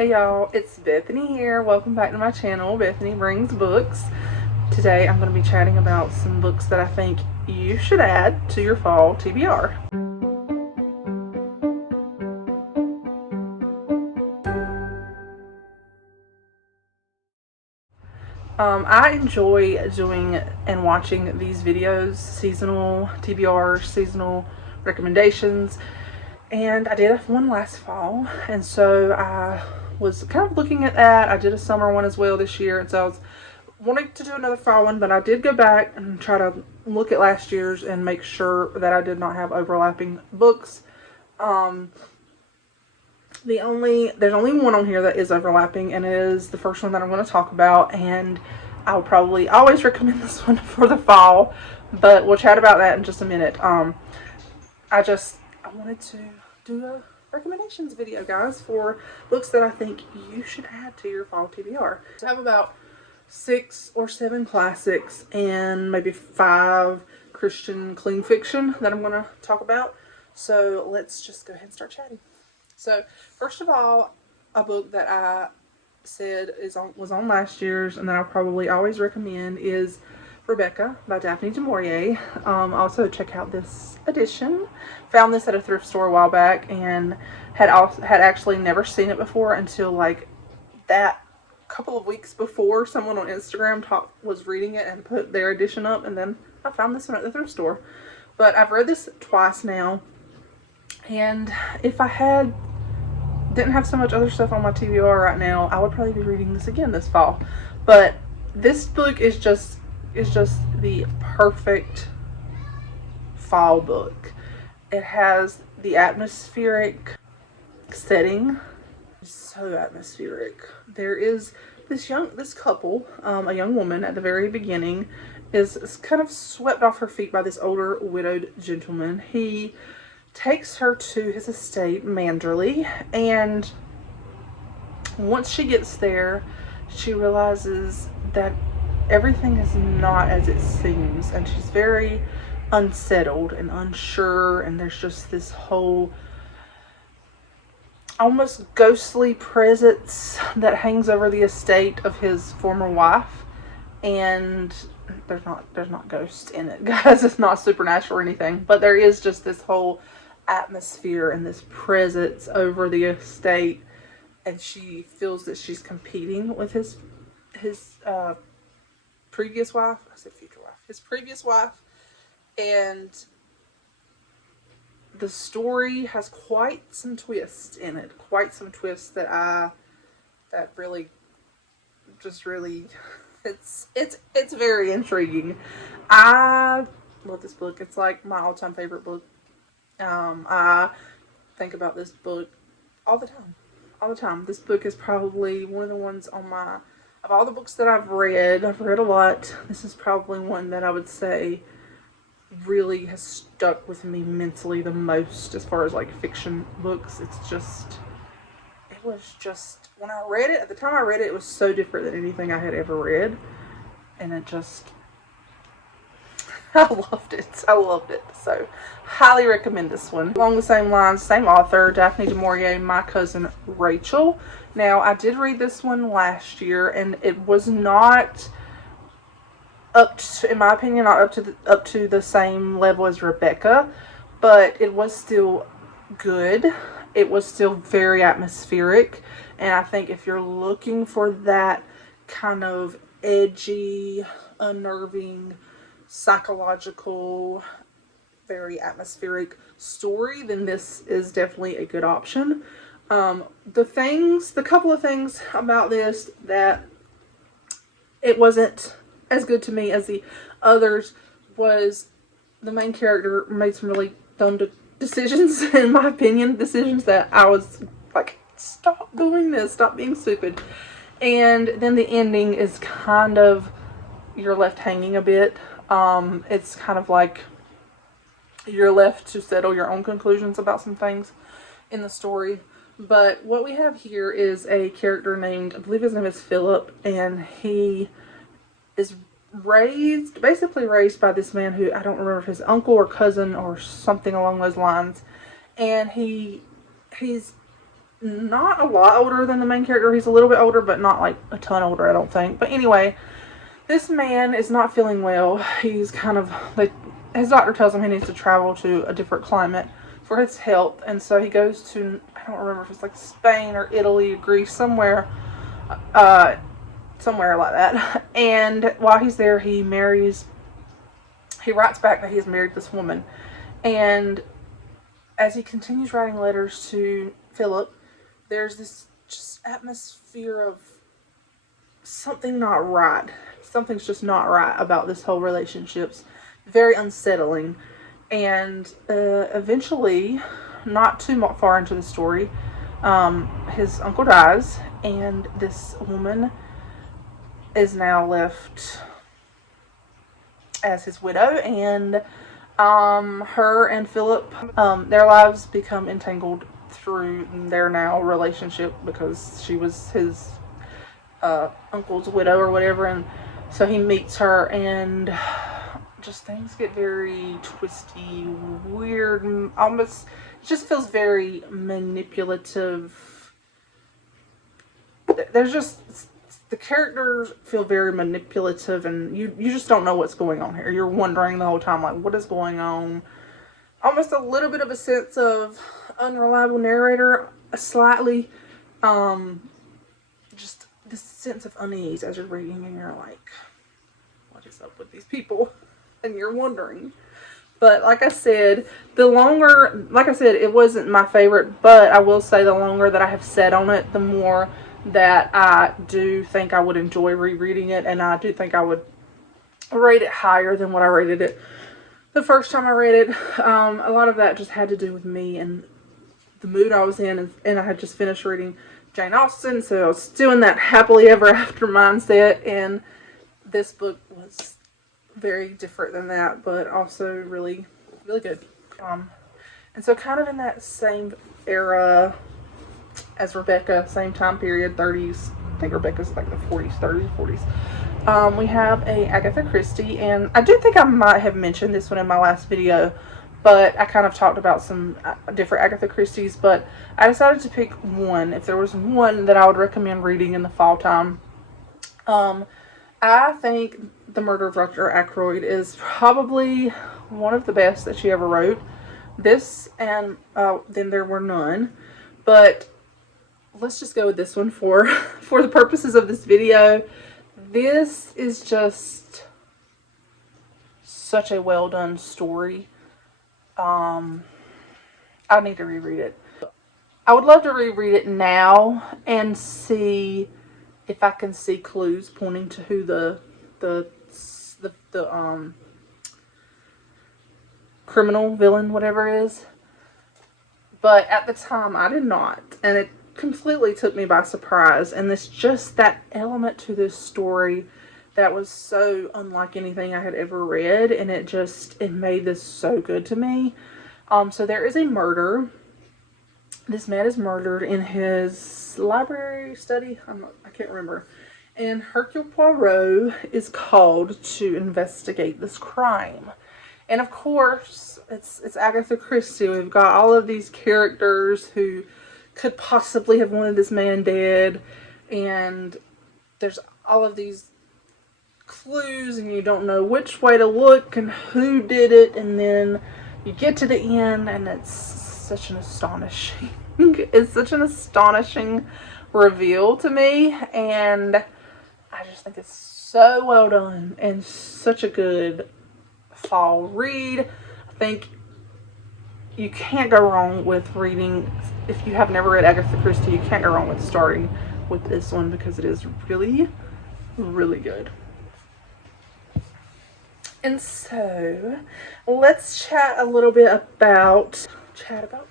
Hey y'all, it's Bethany here. Welcome back to my channel, Bethany Brings Books. Today I'm going to be chatting about some books that I think you should add to your fall TBR. I enjoy doing and watching these videos, seasonal TBRs, seasonal recommendations, and I did one last fall, and so I was kind of looking at that. I did a summer one as well this year, and so I was wanting to do another fall one, but I did go back and try to look at last year's and make sure that I did not have overlapping books. There's only one on here that is overlapping, and it is the first one that I'm going to talk about, and I'll probably always recommend this one for the fall, but we'll chat about that in just a minute. I wanted to do a recommendations video, guys, for books that I think you should add to your fall TBR. I have about 6 or 7 classics and maybe 5 Christian clean fiction that I'm going to talk about. So let's just go ahead and start chatting. So first of all, a book that I said was on last year's and that I'll probably always recommend is Rebecca by Daphne du Maurier. Also check out this edition. Found this at a thrift store a while back and had actually never seen it before until like that couple of weeks before. Someone on Instagram was reading it and put their edition up, and then I found this one at the thrift store. But I've read this twice now, and if I didn't have so much other stuff on my TBR right now, I would probably be reading this again this fall. But this book is just the perfect fall book. It has the atmospheric setting. It's so atmospheric. There is this couple, a young woman at the very beginning is kind of swept off her feet by this older widowed gentleman. He takes her to his estate, Manderley, and once she gets there, she realizes that everything is not as it seems, and she's very unsettled and unsure, and there's just this whole almost ghostly presence that hangs over the estate of his former wife. And there's not ghosts in it, guys. It's not supernatural or anything, but there is just this whole atmosphere and this presence over the estate, and she feels that she's competing with his previous wife. I said future wife. His previous wife. And the story has quite some twists in it. Quite some twists that really it's very intriguing. I love this book. It's like my all-time favorite book. I think about this book all the time. This book is probably one of the ones of all the books that I've read a lot. This is probably one that I would say really has stuck with me mentally the most as far as like fiction books. It was just, when I read it, at the time I read it, it was so different than anything I had ever read. And I loved it. So highly recommend this one. Along the same lines, same author, Daphne du Maurier, My Cousin Rachel. Now, I did read this one last year, and it was not in my opinion, not up to the same level as Rebecca, but it was still good. It was still very atmospheric, and I think if you're looking for that kind of edgy, unnerving, psychological, very atmospheric story, then this is definitely a good option. The couple of things about this that it wasn't as good to me as the others was the main character made some really dumb decisions, in my opinion, decisions that I was like, stop doing this, stop being stupid. And then the ending is kind of, you're left hanging a bit. It's kind of like you're left to settle your own conclusions about some things in the story. But what we have here is a character named, I believe his name is Philip, and he is basically raised by this man who, I don't remember if his uncle or cousin or something along those lines. And he's not a lot older than the main character. He's a little bit older, but not like a ton older, I don't think. But anyway, this man is not feeling well. He's kind of, like, his doctor tells him he needs to travel to a different climate for his health. And so he goes to, I don't remember if it's like Spain or Italy, Greece, somewhere like that. And while he's there, he writes back that he has married this woman. And as he continues writing letters to Philip, there's this just atmosphere of something not right. Something's just not right about this whole relationship's very unsettling. And eventually, not too far into the story, his uncle dies, and this woman is now left as his widow, and her and Philip, their lives become entangled through their now relationship, because she was his uncle's widow or whatever, and so he meets her, and just things get very twisty, weird, almost, it just feels very manipulative. There's just, the characters feel very manipulative, and you just don't know what's going on here. You're wondering the whole time, like, what is going on? Almost a little bit of a sense of unreliable narrator, slightly. Just this sense of unease as you're reading, and you're like, what is up with these people? And you're wondering. But like I said, it wasn't my favorite, but I will say the longer that I have sat on it, the more that I do think I would enjoy rereading it, and I do think I would rate it higher than what I rated it the first time I read it. A lot of that just had to do with me and the mood I was in, and I had just finished reading Jane Austen, so I was still in that happily ever after mindset, and this book was very different than that, but also really, really good. And so kind of in that same era as Rebecca, same time period, 30s. I think Rebecca's like the 40s, 30s, 40s. We have a Agatha Christie, and I do think I might have mentioned this one in my last video, but I kind of talked about some different Agatha Christie's, but I decided to pick one. If there was one that I would recommend reading in the fall time, I think The Murder of Dr. Ackroyd is probably one of the best that she ever wrote. This and Then There Were None, but let's just go with this one for the purposes of this video. This is just such a well done story. I need to reread it. I would love to reread it now and see if I can see clues pointing to who the criminal, villain, whatever is. But at the time I did not, and it completely took me by surprise. And there's just that element to this story that was so unlike anything I had ever read, and it made this so good to me. So there is a murder. This man is murdered in his library study. I can't remember. And Hercule Poirot is called to investigate this crime. And of course, it's Agatha Christie. We've got all of these characters who could possibly have wanted this man dead. And there's all of these clues, and you don't know which way to look and who did it. And then you get to the end, and it's such an astonishing reveal to me, and I just think it's so well done and such a good fall read. I think you can't go wrong with reading. If you have never read Agatha Christie, you can't go wrong with starting with this one, because it is really, really good. And so let's chat about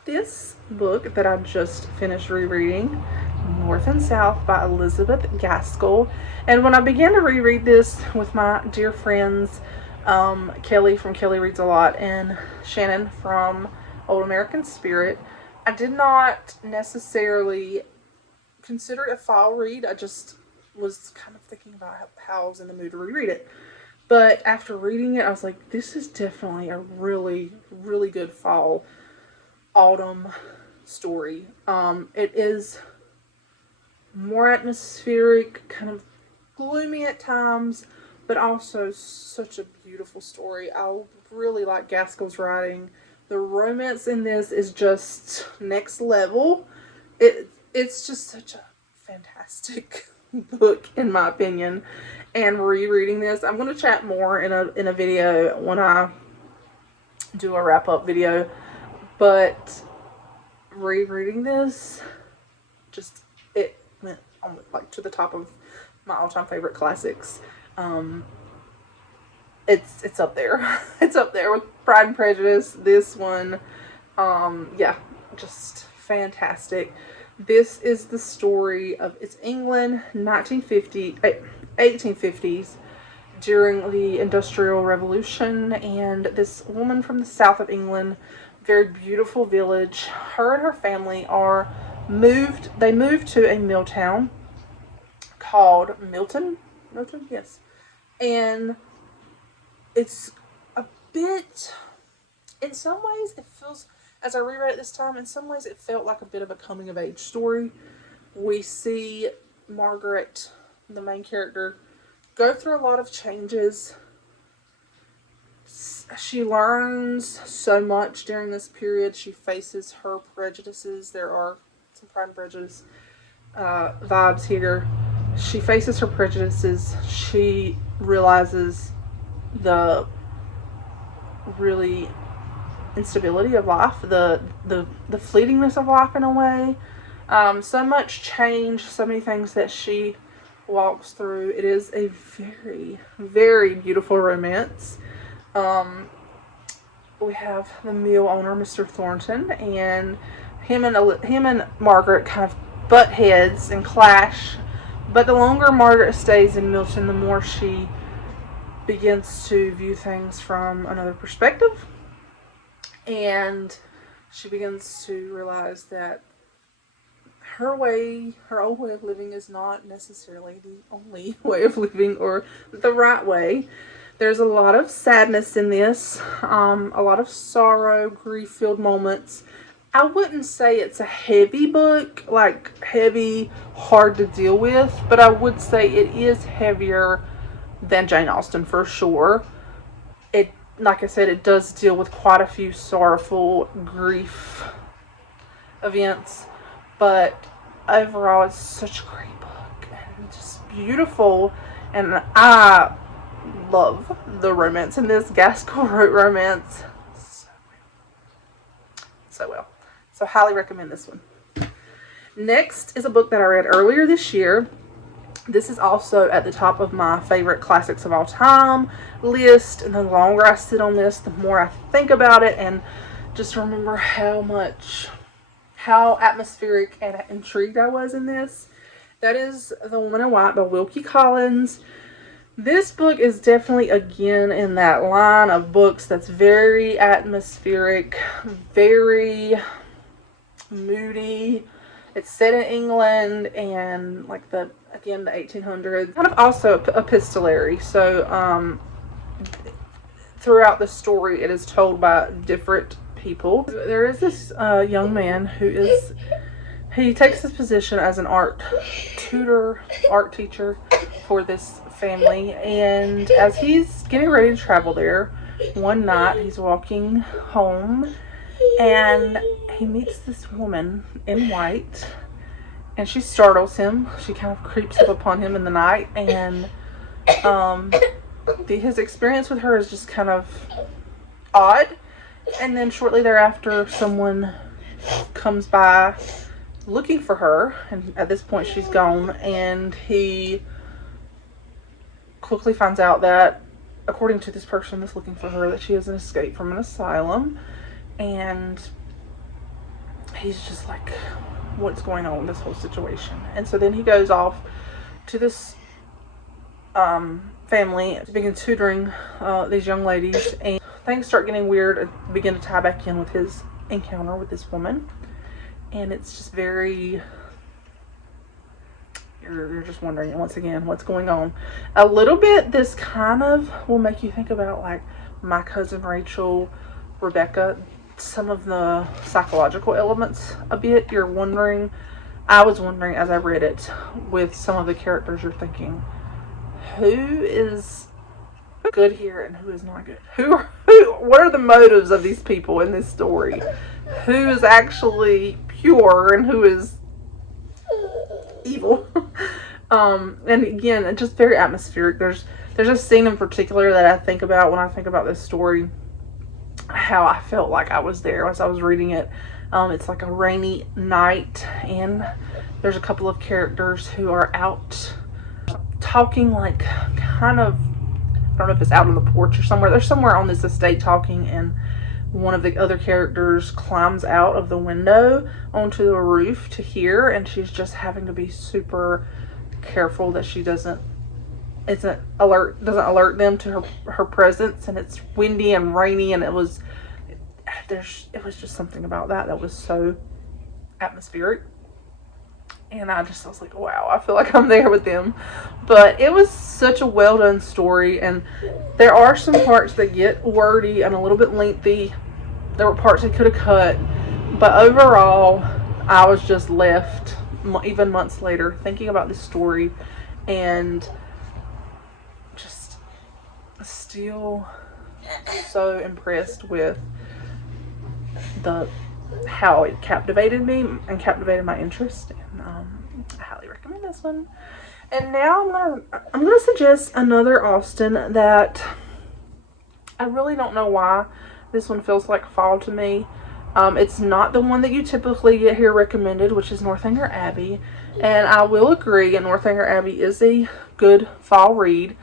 this book that I just finished rereading, North and South by Elizabeth Gaskell. And when I began to reread this with my dear friends, Kelly from Kelly Reads a Lot and Shannon from Old American Spirit, I did not necessarily consider it a fall read. I just was kind of thinking about how I was in the mood to reread it. But after reading it, I was like, this is definitely a really, really good fall, autumn story. It is more atmospheric, kind of gloomy at times, but also such a beautiful story. I really like Gaskell's writing. The romance in this is just next level. It's just such a fantastic book, in my opinion. And rereading this, I'm going to chat more in a video when I do a wrap-up video. But rereading this, just it went like to the top of my all-time favorite classics. It's up there. It's up there with Pride and Prejudice. This one, yeah, just fantastic. This is the story of, it's England, 1850s, during the Industrial Revolution, and this woman from the south of England, very beautiful village, her and her family moved to a mill town called Milton, yes, and it's a bit, in some ways it feels, as I reread it this time, in some ways it felt like a bit of a coming of age story. We see Margaret, the main character, go through a lot of changes. She learns so much during this period. She faces her prejudices. There are some Pride and Prejudice vibes here. She faces her prejudices. She realizes the really instability of life, the fleetingness of life in a way. So much change, so many things that she walks through. It is a very, very beautiful romance. We have the mill owner, Mr. Thornton, and him and Margaret kind of butt heads and clash. But the longer Margaret stays in Milton, the more she begins to view things from another perspective. And she begins to realize that her old way of living is not necessarily the only way of living or the right way. There's a lot of sadness in this, a lot of sorrow, grief-filled moments. I wouldn't say it's a heavy book, like heavy, hard to deal with, but I would say it is heavier than Jane Austen for sure. It, like I said, it does deal with quite a few sorrowful grief events, but overall it's such a great book and just beautiful, and I love the romance in this. Gaskell wrote romance so well. So highly recommend this one. Next is a book that I read earlier this year. This is also at the top of my favorite classics of all time list, and the longer I sit on this, the more I think about it and just remember how atmospheric and intrigued I was in this. That is The Woman in White by Wilkie Collins. This book is definitely, again, in that line of books that's very atmospheric, very moody. It's set in England and like the 1800s. Kind of also epistolary. So throughout the story, it is told by different people. There is this young man he takes his position as an art teacher for this family, and as he's getting ready to travel there, one night he's walking home and he meets this woman in white, and she startles him. She kind of creeps up upon him in the night, and his experience with her is just kind of odd. And then shortly thereafter, someone comes by looking for her, and at this point she's gone, and he quickly finds out that, according to this person that's looking for her, that she has an escape from an asylum. And he's just like, what's going on with this whole situation? And so then he goes off to this family to begin tutoring these young ladies, and things start getting weird and begin to tie back in with his encounter with this woman. And it's just very, you're just wondering once again what's going on. A little bit, this kind of will make you think about like My Cousin Rachel, Rebecca, some of the psychological elements a bit. I was wondering as I read it, with some of the characters, you're thinking, who is good here and who is not good? What are the motives of these people in this story? Who is actually pure and who is evil? And again, just very atmospheric. There's a scene in particular that I think about when I think about this story, how I felt like I was there as I was reading it. It's like a rainy night, and there's a couple of characters who are out talking, like kind of, I don't know if it's out on the porch or somewhere. They're somewhere on this estate talking, and one of the other characters climbs out of the window onto the roof to hear, and she's just having to be super careful that she doesn't alert them to her presence. And it's windy and rainy, and it was just something about that was so atmospheric. And I was like, wow, I feel like I'm there with them. But it was such a well done story, and there are some parts that get wordy and a little bit lengthy. There were parts they could have cut, but overall I was just left, even months later, thinking about this story and just still so impressed with how it captivated me and captivated my interest. And I highly recommend this one. And now I'm gonna suggest another Austen that I really don't know why this one feels like fall to me. It's not the one that you typically get here recommended, which is Northanger Abbey. And I will agree, Northanger Abbey is a good fall read.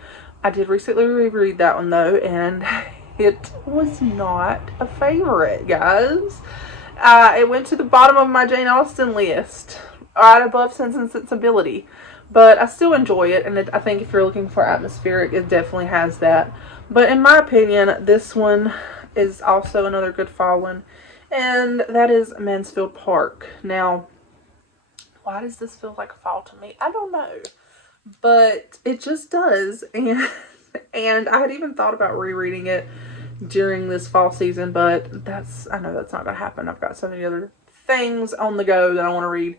I did recently reread that one though, and it was not a favorite, guys. It went to the bottom of my Jane Austen list, right above Sense and Sensibility. But I still enjoy it, and I think if you're looking for atmospheric, it definitely has that. But in my opinion, this one is also another good fall one, and that is Mansfield Park. Now, why does this feel like fall to me? I don't know, but it just does. And I had even thought about rereading it during this fall season, but I know that's not gonna happen. I've got so many other things on the go that I want to read.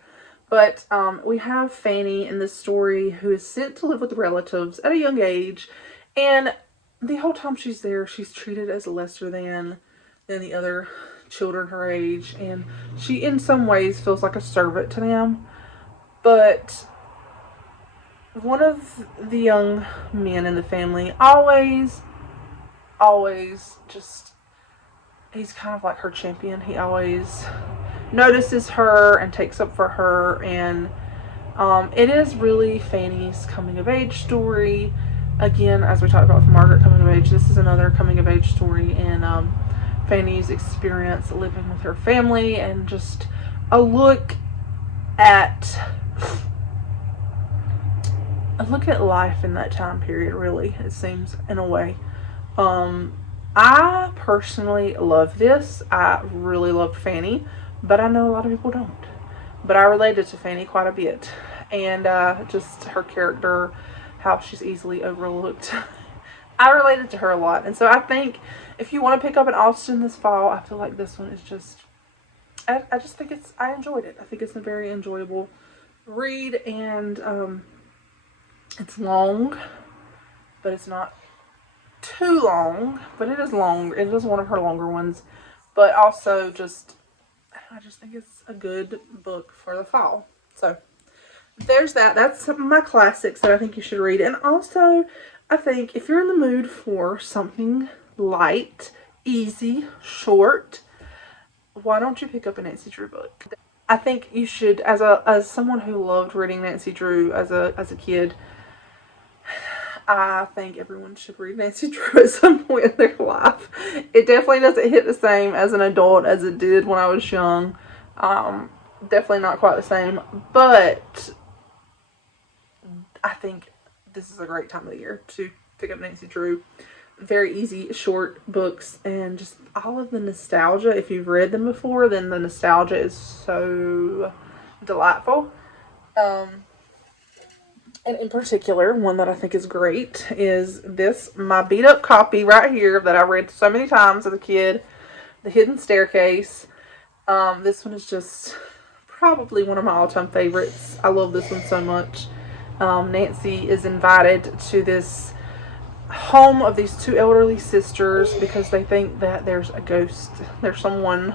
But we have Fanny in this story, who is sent to live with relatives at a young age, and the whole time she's there, she's treated as lesser than the other children her age, and she in some ways feels like a servant to them. But one of the young men in the family always just, he's kind of like her champion. He always notices her and takes up for her, and it is really Fanny's coming of age story. Again, as we talked about with Margaret coming of age, this is another coming of age story, and Fanny's experience living with her family, and just a look at life in that time period, really, it seems, in a way. I personally love this. I really loved Fanny, but I know a lot of people don't. But I related to Fanny quite a bit, and just her character, how she's easily overlooked. I related to her a lot, and so I think if you want to pick up an Austen this fall, I feel like this one is just, I just think I enjoyed it. I think it's a very enjoyable read, and it's long, but it's not too long, but it is long. It is one of her longer ones, but also I just think it's a good book for the fall. So there's that. That's some of my classics that I think you should read. And also, I think if you're in the mood for something light, easy, short, why don't you pick up a Nancy Drew book? I think you should, as someone who loved reading Nancy Drew as a kid, I think everyone should read Nancy Drew at some point in their life. It definitely doesn't hit the same as an adult as it did when I was young. Definitely not quite the same, but I think this is a great time of the year to pick up Nancy Drew. Very easy, short books, and just all of the nostalgia. If you've read them before, then the nostalgia is so delightful. And in particular, one that I think is great is my beat up copy right here that I read so many times as a kid. The Hidden Staircase. This one is just probably one of my all-time favorites. I love this one so much. Nancy is invited to this home of these two elderly sisters because they think that there's a ghost. There's someone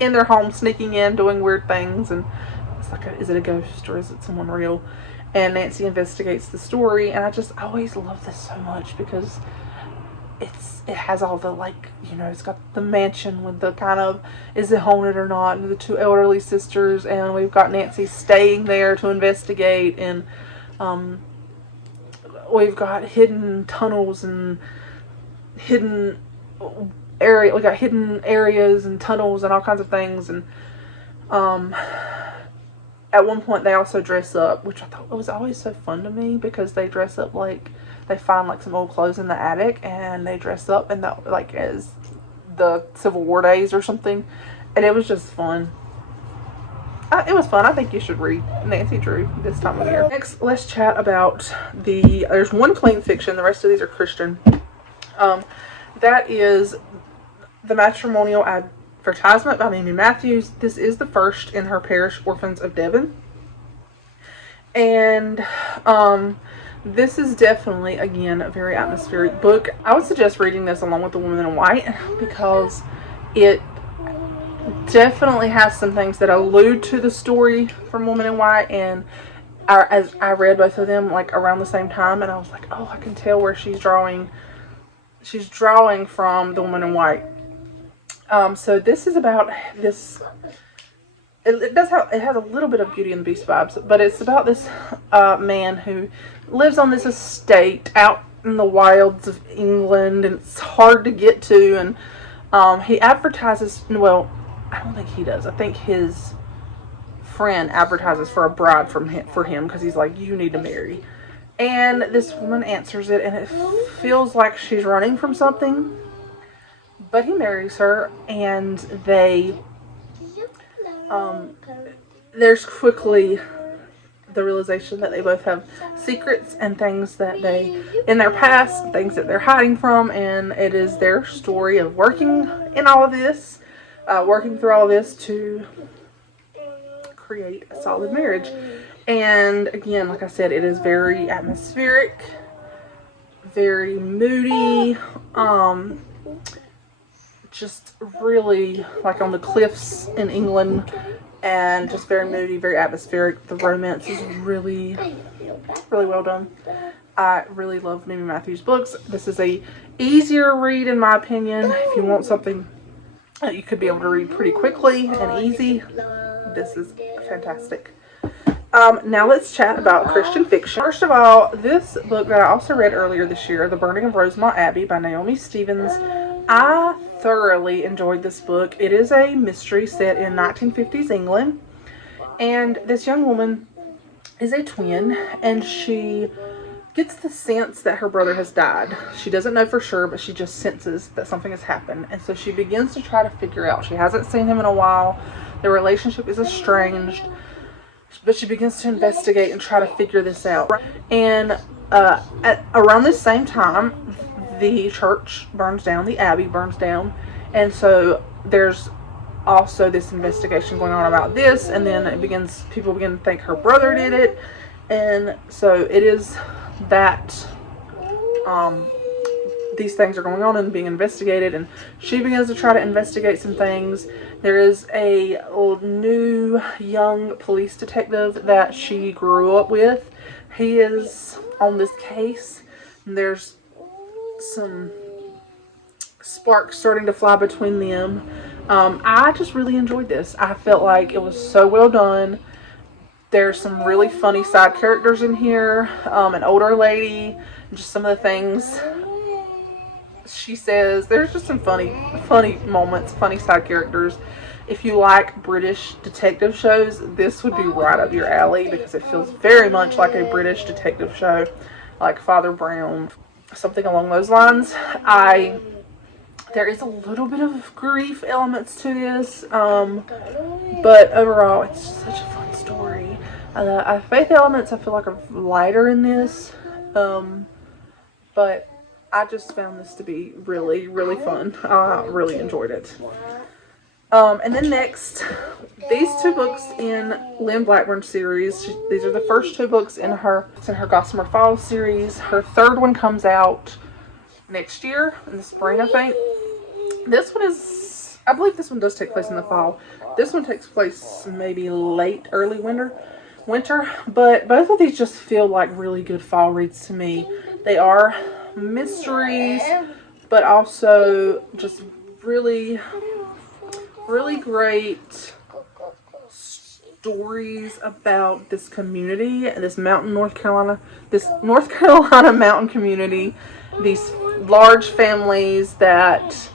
in their home sneaking in, doing weird things, and it's like, is it a ghost or is it someone real? And Nancy investigates the story, and I just always love this so much because it has all the, like, you know, it's got the mansion with the kind of, is it haunted or not, and the two elderly sisters, and we've got Nancy staying there to investigate, and we've got hidden tunnels and hidden area. We got hidden areas and tunnels and all kinds of things. And at one point they also dress up, which I thought was always so fun to me because they dress up like they find like some old clothes in the attic and they dress up and like as the Civil War days or something, and it was just fun. It was fun. I think you should read Nancy Drew this time of year. Next, let's chat about there's one clean fiction. The rest of these are Christian. That is The Matrimonial Advertisement by Mimi Matthews. This is the first in her Parish Orphans of Devon. And this is definitely, again, a very atmospheric book. I would suggest reading this along with The Woman in White because it definitely has some things that allude to the story from Woman in White, and as I read both of them like around the same time, and I was like, oh, I can tell where she's drawing from The Woman in White. So this is about this. It has a little bit of Beauty and the Beast vibes, but it's about this man who lives on this estate out in the wilds of England, and it's hard to get to, and he advertises, well, I don't think he does. I think his friend advertises for a bride for him because he's like, you need to marry. And this woman answers it, and it feels like she's running from something. But he marries her, and there's quickly the realization that they both have secrets and things that they, in their past, things that they're hiding from, and it is their story of working through all of this to create a solid marriage. And again, like I said, it is very atmospheric, very moody, just really like on the cliffs in England, and just very moody, very atmospheric. The romance is really, really well done. I really love Mimi Matthews' books. This is a easier read in my opinion. If you want something that you could be able to read pretty quickly and easy, this is fantastic. Now let's chat about Christian fiction. First of all, this book that I also read earlier this year, The Burning of Rosemont Abbey by Naomi Stevens. I thoroughly enjoyed this book. It is a mystery set in 1950s England, and this young woman is a twin, and she gets the sense that her brother has died. She doesn't know for sure, but she just senses that something has happened, and so she begins to try to figure out. She hasn't seen him in a while. Their relationship is estranged, but she begins to investigate and try to figure this out. And around this same time, the church burns down, the Abbey burns down, and so there's also this investigation going on about this, and then people begin to think her brother did it, and so it is that these things are going on and being investigated, and she begins to try to investigate some things. There is a new young police detective that she grew up with. He is on this case, and there's some sparks starting to fly between them. I just really enjoyed this. I felt like it was so well done. There's some really funny side characters in here. An older lady, just some of the things she says. There's just some funny moments, funny side characters. If you like British detective shows, this would be right up your alley because it feels very much like a British detective show, like Father Brown, something along those lines. There is a little bit of grief elements to this, but overall it's such a fun story. Faith elements I feel like are lighter in this, but I just found this to be really, really fun. I really enjoyed it. And then next, these two books in Lynn Blackburn's series. These are the first two books in her Gossamer Falls series. Her third one comes out next year in the spring, I think. This one is, I believe this one does take place in the fall. This one takes place maybe late, early winter. But both of these just feel like really good fall reads to me. They are mysteries, but also just really, really great stories about this community, this North Carolina mountain community, these large families that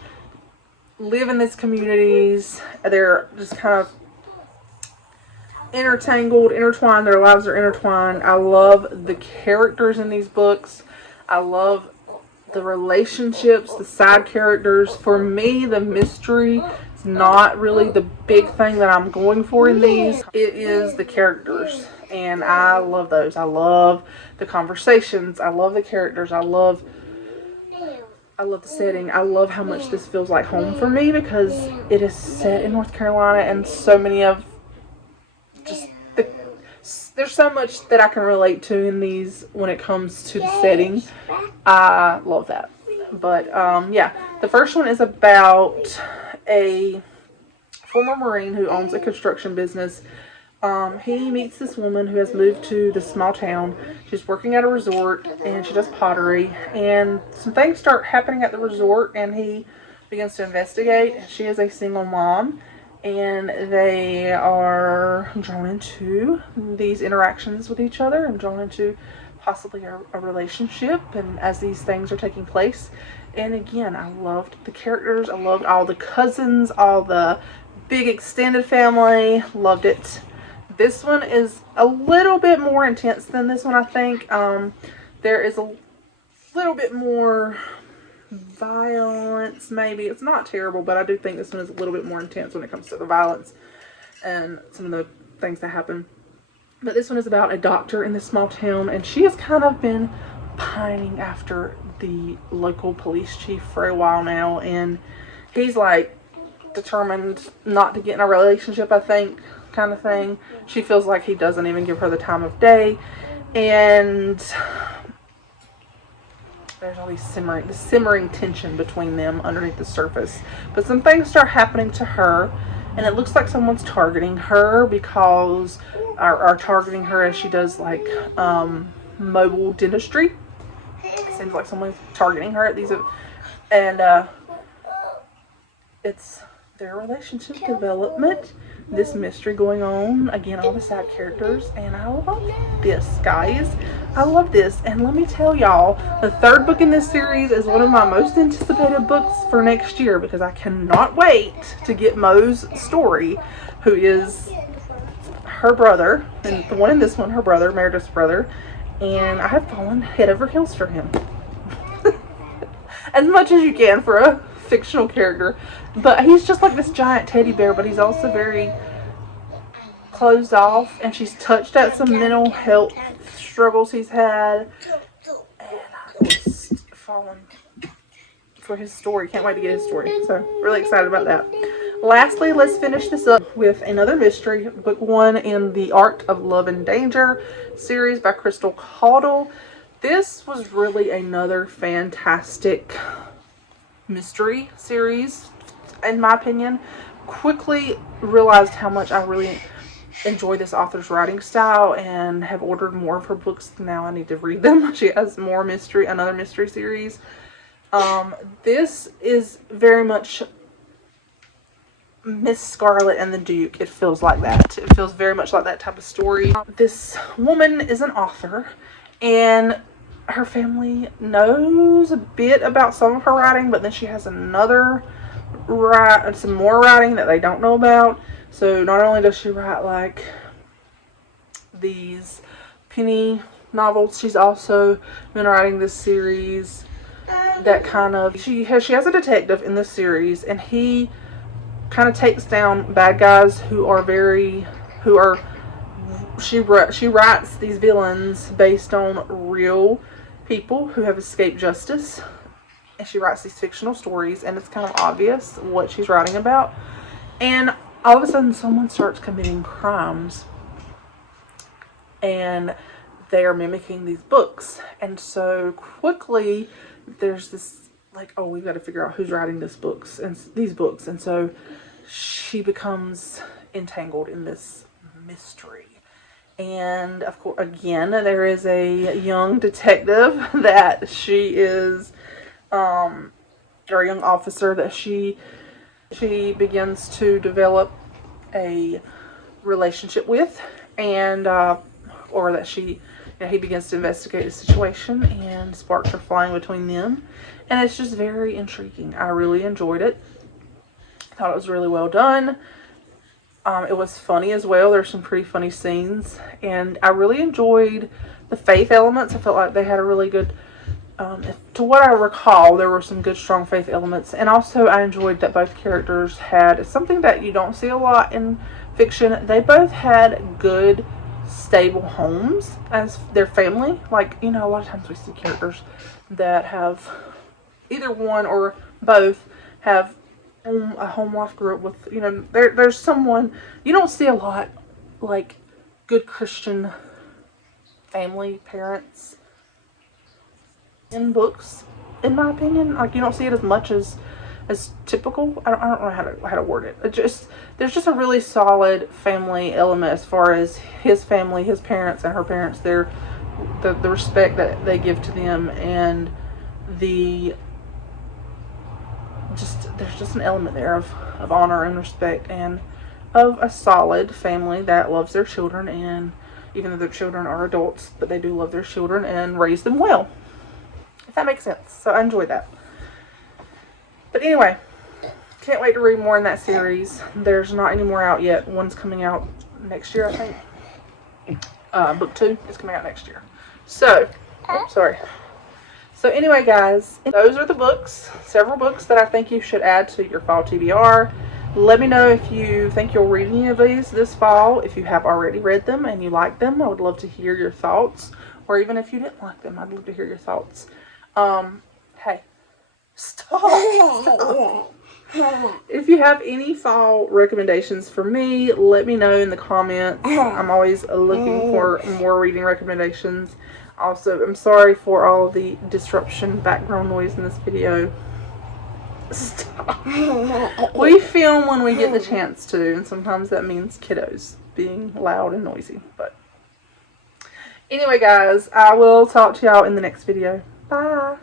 live in these communities. They're just kind of intertwined. Their lives are intertwined. I love the characters in these books. I love the relationships, the side characters. For me, the mystery is not really the big thing that I'm going for in these. It is the characters, and I love those. I love the conversations. I love the characters. I love the setting. I love how much this feels like home for me because it is set in North Carolina, and so many of there's so much that I can relate to in these when it comes to the setting. I love that. But yeah, the first one is about a former Marine who owns a construction business. He meets this woman who has moved to this small town. She's working at a resort and she does pottery, and some things start happening at the resort and he begins to investigate. She is a single mom, and they are drawn into these interactions with each other and drawn into possibly a relationship, and as these things are taking place. And again, I loved the characters. I loved all the cousins, all the big extended family. Loved it. This one is a little bit more intense than this one, I think. There is a little bit more violence, maybe. It's not terrible, but I do think this one is a little bit more intense when it comes to the violence and some of the things that happen. But this one is about a doctor in this small town, and she has kind of been pining after the local police chief for a while now, and he's like determined not to get in a relationship, I think, kind of thing. She feels like he doesn't even give her the time of day, and there's all these simmering tension between them underneath the surface. But some things start happening to her, and it looks like someone's targeting her because are targeting her as she does like mobile dentistry. It seems like someone's targeting her at these, and it's their relationship development, this mystery going on, again, all the side characters, and I love this, guys. I love this. And let me tell y'all, the third book in this series is one of my most anticipated books for next year, because I cannot wait to get Mo's story, who is her brother, and the one in this one, her brother, Meredith's brother, and I have fallen head over heels for him. As much as you can for a fictional character. But he's just like this giant teddy bear, but he's also very closed off, and she's touched at some mental health struggles he's had, and I'm just fallen for his story. Can't wait to get his story, so really excited about that. Lastly, let's finish this up with another mystery, book one in the Art of Love and Danger series by Crystal Caudle. This was really another fantastic mystery series, in my opinion. Quickly realized how much I really enjoy this author's writing style and have ordered more of her books. Now I need to read them. She has more mystery, another mystery series. This is very much Miss Scarlet and the Duke. It feels like that. It feels very much like that type of story. This woman is an author, and her family knows a bit about some of her writing, but then she has some more writing that they don't know about. So not only does she write like these penny novels, she's also been writing this series that kind of, she has a detective in this series, and he kind of takes down bad guys she writes these villains based on real people who have escaped justice, and she writes these fictional stories, and it's kind of obvious what she's writing about. And all of a sudden someone starts committing crimes, and they are mimicking these books. And so quickly there's this, like, oh, we've got to figure out who's writing these books. And so she becomes entangled in this mystery. And of course, again, there is a young detective that she is, or a young officer that she begins to develop a relationship with, and or that he begins to investigate the situation, and sparks are flying between them, and it's just very intriguing. I really enjoyed it. I thought it was really well done. It was funny as well. There's some pretty funny scenes, and I really enjoyed the faith elements. I felt like they had a really good, to what I recall, there were some good strong faith elements. And also I enjoyed that both characters had something that you don't see a lot in fiction. They both had good, stable homes as their family. Like, you know, a lot of times we see characters that have either one or both have a home life grew up with, you know, there's someone, you don't see a lot, like, good Christian family parents in books, in my opinion. Like, you don't see it as much as typical. I don't know how to word it. There's just a really solid family element as far as his family, his parents and her parents, the respect that they give to them, and there's just an element there of honor and respect, and of a solid family that loves their children, and even though their children are adults, but they do love their children and raise them well, if that makes sense. So I enjoyed that. But anyway, can't wait to read more in that series. There's not any more out yet. One's coming out next year, I think. Book 2 is coming out next year. So, sorry. So anyway, guys, those are the books, several books that I think you should add to your fall TBR. Let me know if you think you'll read any of these this fall. If you have already read them and you like them, I would love to hear your thoughts. Or even if you didn't like them, I'd love to hear your thoughts. Hey, stop. If you have any fall recommendations for me, let me know in the comments. I'm always looking for more reading recommendations. Also, I'm sorry for all of the disruption, background noise in this video. Stop. We film when we get the chance to, and sometimes that means kiddos being loud and noisy. But anyway, guys, I will talk to y'all in the next video. Bye.